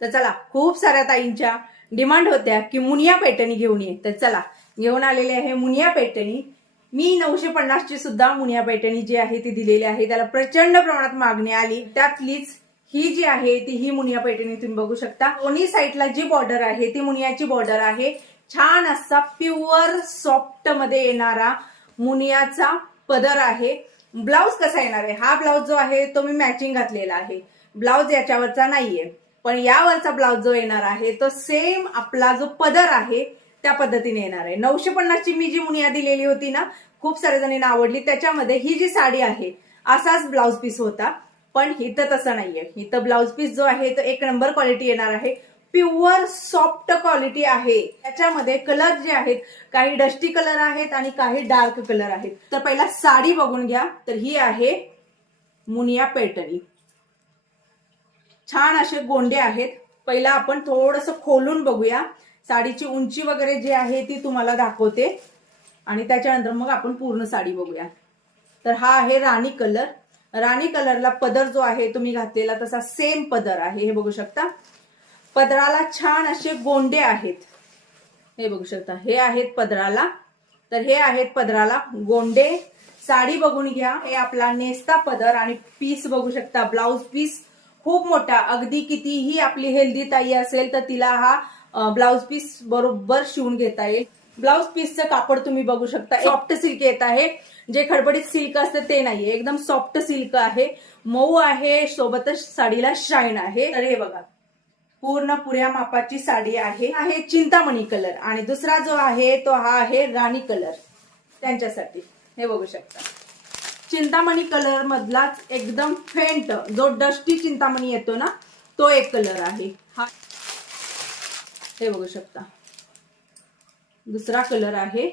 तर चला, खूप साऱ्या ताईंच्या डिमांड होत्या की मुनिया पैठणी घेऊन ये. तर चला, घेऊन आलेले आहे मुनिया पैठणी. मी 950 ची सुद्धा मुनिया पैठणी जी आहे ती दिलेली आहे. त्याला प्रचंड प्रमाणात मागणी आली. त्यातलीच ही जी आहे ती ही मुनिया पैठणी तुम्ही बघू शकता. दोन्ही साईडला जी बॉर्डर आहे ती मुनियाची बॉर्डर आहे. छान असा प्युअर सॉफ्ट मध्ये येणारा मुनियाचा पदर आहे. ब्लाउज कसा येणार आहे, हा ब्लाउज जो आहे तो मी मॅचिंग घातलेला आहे. ब्लाउज याच्यावरचा नाहीये, पण यावरचा ब्लाउज जो येणार आहे तो सेम आपला जो पदर आहे त्या पद्धतीने येणार आहे. 950 ची मी जी मुनिया दिलेली होती ना, खूप साऱ्या जणींना आवडली. त्याच्यामध्ये ही जी साडी आहे असाच ब्लाउज पीस होता, पण इथं तसं नाहीये. इथं ब्लाउज पीस जो आहे तो एक नंबर क्वालिटी येणार आहे. प्युअर सॉफ्ट क्वालिटी आहे. त्याच्यामध्ये कलर जे आहेत काही डस्टी कलर आहेत आणि काही डार्क कलर आहेत. तर पहिला साडी बघून घ्या. तर ही आहे मुनिया पैठणी. छान असे गोंडे आहेत. पहिला आपण थोडंसं खोलून बघूया. साडीची उंची वगैरे जी आहे ती तुम्हाला दाखवते आणि त्याच्यानंतर मग आपण पूर्ण साडी बघूया. तर हा आहे राणी कलर. राणी कलरला पदर जो आहे तुम्ही घातलेला तसा सेम पदर आहे. हे बघू शकता. पदराला छान असे गोंडे आहेत. हे बघू शकता, हे आहेत पदराला. तर हे आहेत पदराला गोंडे. साडी बघून घ्या. हे आपला नेस्ता पदर आणि पीस बघू शकता. ब्लाउज पीस खूप मोठा. अगदी कितीही आपली हेल्दी ताई असेल तर तिला हा ब्लाउज पीस बरोबर शिवून घेता येईल. ब्लाउज पीसचं कापड तुम्ही बघू शकता. सॉफ्ट सिल्क येत आहे. जे खडबडीत सिल्क असते ते नाहीये. एकदम सॉफ्ट सिल्क आहे. मऊ आहे. सोबतच साडीला शाईन आहे. तर हे बघा, पूर्ण पुऱ्या मापाची साडी आहे चिंतामणी कलर. आणि दुसरा जो आहे तो हा आहे राणी कलर. त्यांच्यासाठी हे बघू शकता. चिंतामणी कलर मधलाच एकदम फेंट जो डस्टी चिंतामणी येतो ना, तो एक कलर आहे हा. हे बघू शकता. दुसरा कलर आहे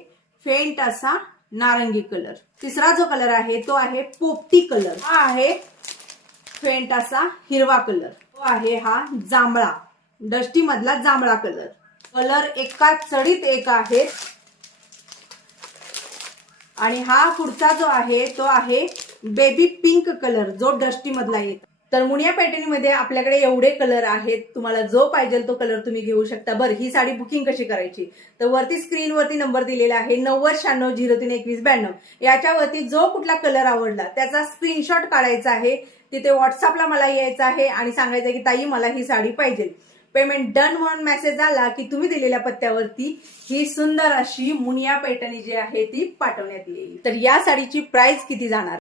फेंट असा नारंगी कलर. तिसरा जो कलर आहे तो आहे पोपटी कलर. हा आहे फेंट असा हिरवा कलर. तो आहे हा जांभळा, डस्टी मधला जांभळा कलर. कलर एका चढीत एक आहे. आणि हा पुढचा जो आहे तो आहे बेबी पिंक कलर जो डस्टी मधला येतो. तर मुनिया पैठणीमध्ये आपल्याकडे एवढे कलर आहेत. तुम्हाला जो पाहिजे तो कलर तुम्ही घेऊ शकता. बरं, ही साडी बुकिंग कशी करायची? तर वरती स्क्रीनवरती नंबर दिलेला आहे 9096032192. याच्यावरती जो कुठला कलर आवडला त्याचा स्क्रीनशॉट काढायचा आहे. तिथे व्हॉट्सअपला मला यायचं आहे आणि सांगायचं की ताई मला ही साडी पाहिजे. पेमेंट डन म्हणून मेसेज आला की तुम्ही दिलेल्या पत्त्यावरती ही सुंदर अशी मुनिया पैठणी जी आहे ती पाठवण्यात येईल. तर या साडीची प्राइस किती जाणार?